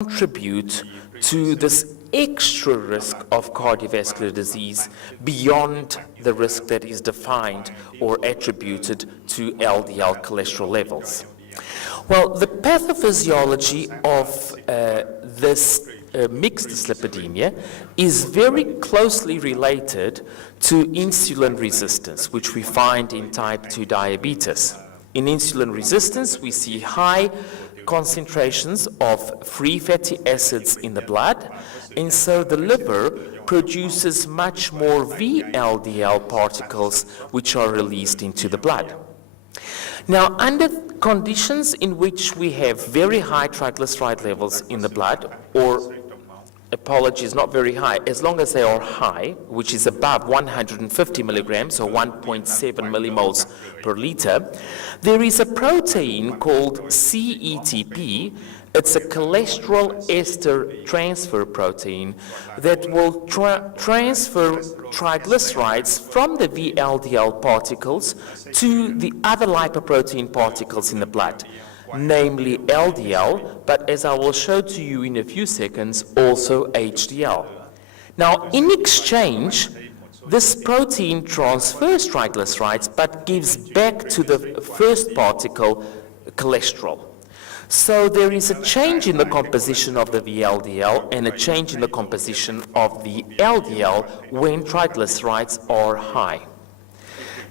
contribute to this extra risk of cardiovascular disease beyond the risk that is defined or attributed to LDL cholesterol levels? Well, the pathophysiology of this mixed dyslipidemia is very closely related to insulin resistance, which we find in type 2 diabetes. In insulin resistance, we see high concentrations of free fatty acids in the blood, and so the liver produces much more VLDL particles which are released into the blood. Now, under conditions in which we have very high triglyceride levels in the blood, or apologies, not very high, as long as they are high, which is above 150 milligrams or 1.7 millimoles per liter, there is a protein called CETP. It's a cholesterol ester transfer protein that will transfer triglycerides from the VLDL particles to the other lipoprotein particles in the blood, namely LDL, but as I will show to you in a few seconds, also HDL. Now, in exchange, this protein transfers triglycerides but gives back to the first particle cholesterol. So there is a change in the composition of the VLDL and a change in the composition of the LDL when triglycerides are high.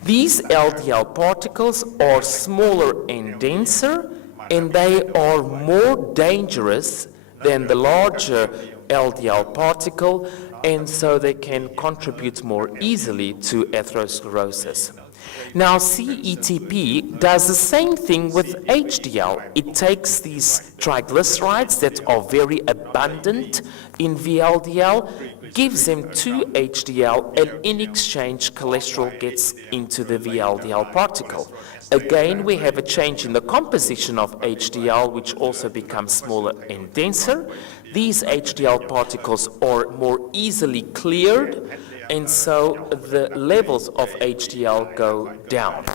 These LDL particles are smaller and denser, and they are more dangerous than the larger LDL particle, and so they can contribute more easily to atherosclerosis. Now, CETP does the same thing with HDL. It takes these triglycerides that are very abundant in VLDL, gives them to HDL, and in exchange, cholesterol gets into the VLDL particle. Again, we have a change in the composition of HDL, which also becomes smaller and denser. These HDL particles are more easily cleared, and so the levels of HDL go down.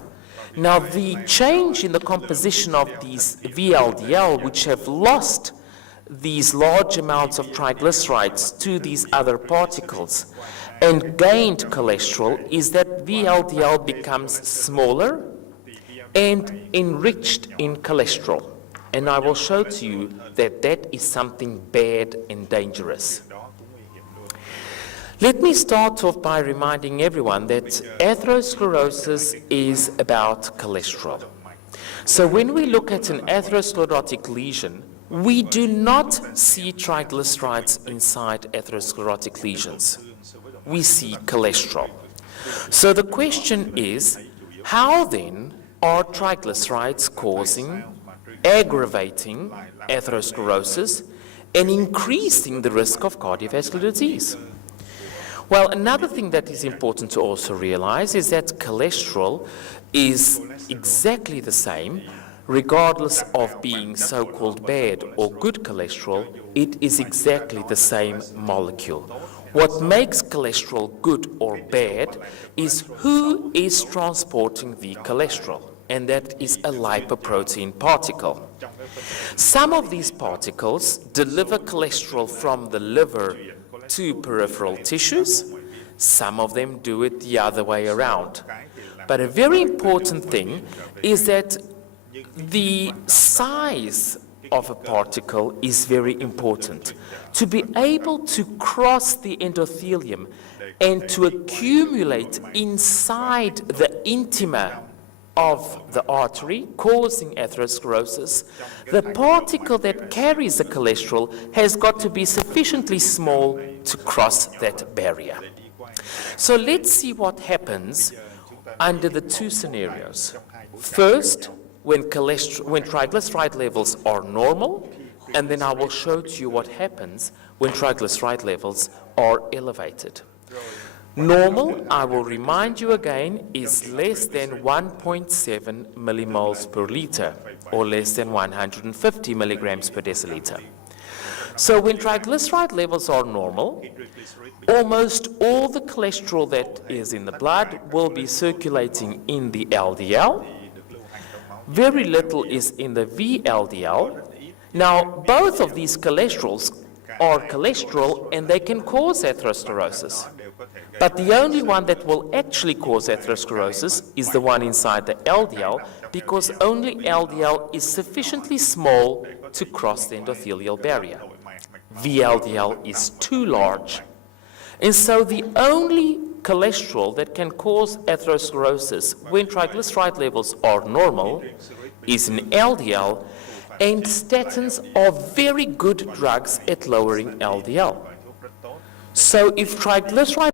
Now, the change in the composition of these VLDL, which have lost these large amounts of triglycerides to these other particles and gained cholesterol, is that VLDL becomes smaller and enriched in cholesterol. And I will show to you that that is something bad and dangerous. Let me start off by reminding everyone that atherosclerosis is about cholesterol. So when we look at an atherosclerotic lesion, we do not see triglycerides inside atherosclerotic lesions. We see cholesterol. So the question is, how then are triglycerides causing, aggravating atherosclerosis and increasing the risk of cardiovascular disease? Well, another thing that is important to also realize is that cholesterol is exactly the same regardless of being so-called bad or good cholesterol. It is exactly the same molecule. What makes cholesterol good or bad is who is transporting the cholesterol, and that is a lipoprotein particle. Some of these particles deliver cholesterol from the liver to peripheral tissues. Some of them do it the other way around. But a very important thing is that the size of a particle is very important. To be able to cross the endothelium and to accumulate inside the intima of the artery, causing atherosclerosis, the particle that carries the cholesterol has got to be sufficiently small to cross that barrier. So let's see what happens under the two scenarios. First, when triglyceride levels are normal, and then I will show to you what happens when triglyceride levels are elevated. Normal, I will remind you again, is less than 1.7 millimoles per liter, or less than 150 milligrams per deciliter. So when triglyceride levels are normal, almost all the cholesterol that is in the blood will be circulating in the LDL. Very little is in the VLDL, Now, both of these cholesterols are cholesterol and they can cause atherosclerosis. But the only one that will actually cause atherosclerosis is the one inside the LDL, because only LDL is sufficiently small to cross the endothelial barrier. VLDL is too large. And so the only cholesterol that can cause atherosclerosis when triglyceride levels are normal is an LDL, and statins are very good drugs at lowering LDL. So if triglyceride